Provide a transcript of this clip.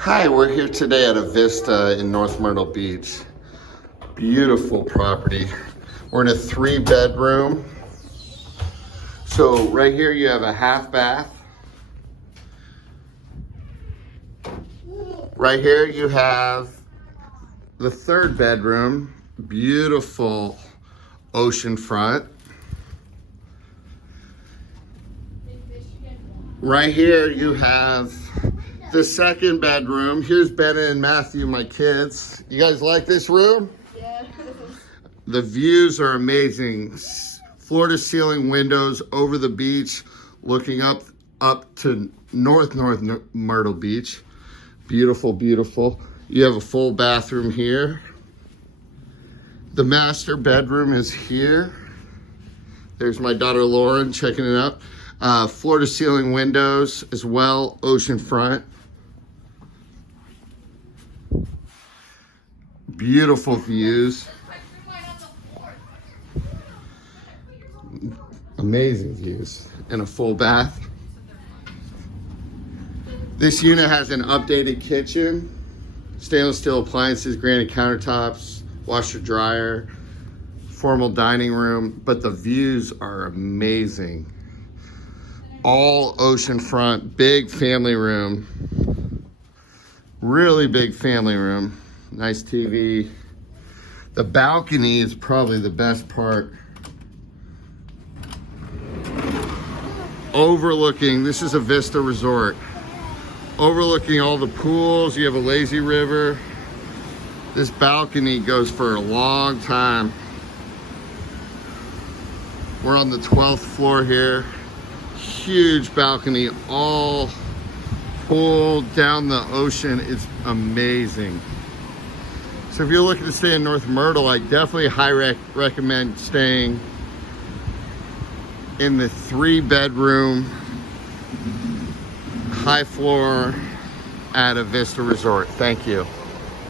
Hi, we're here today at Avista in North Myrtle Beach. Beautiful property. We're in a 3-bedroom. So right here you have a half bath. Right here you have the 3rd bedroom. Beautiful oceanfront. Right here you have the 2nd bedroom. Here's Ben and Matthew, my kids. You guys like this room? Yeah. The views are amazing. Floor to ceiling windows over the beach, looking up to North Myrtle Beach. Beautiful, beautiful. You have a full bathroom here. The master bedroom is here. There's my daughter Lauren checking it out. Floor to ceiling windows as well, oceanfront. Beautiful views. Amazing views. And a full bath. This unit has an updated kitchen, stainless steel appliances, granite countertops, washer dryer, formal dining room, but the views are amazing. All oceanfront, big family room, really big family room, nice TV. The balcony is probably the best part. Overlooking, this is Avista Resort. Overlooking all the pools, you have a lazy river. This balcony goes for a long time. We're on the 12th floor here. Huge balcony, all pool down the ocean. It's amazing. So if you're looking to stay in North Myrtle, I definitely recommend staying in the 3-bedroom, high floor at Avista Resort. Thank you.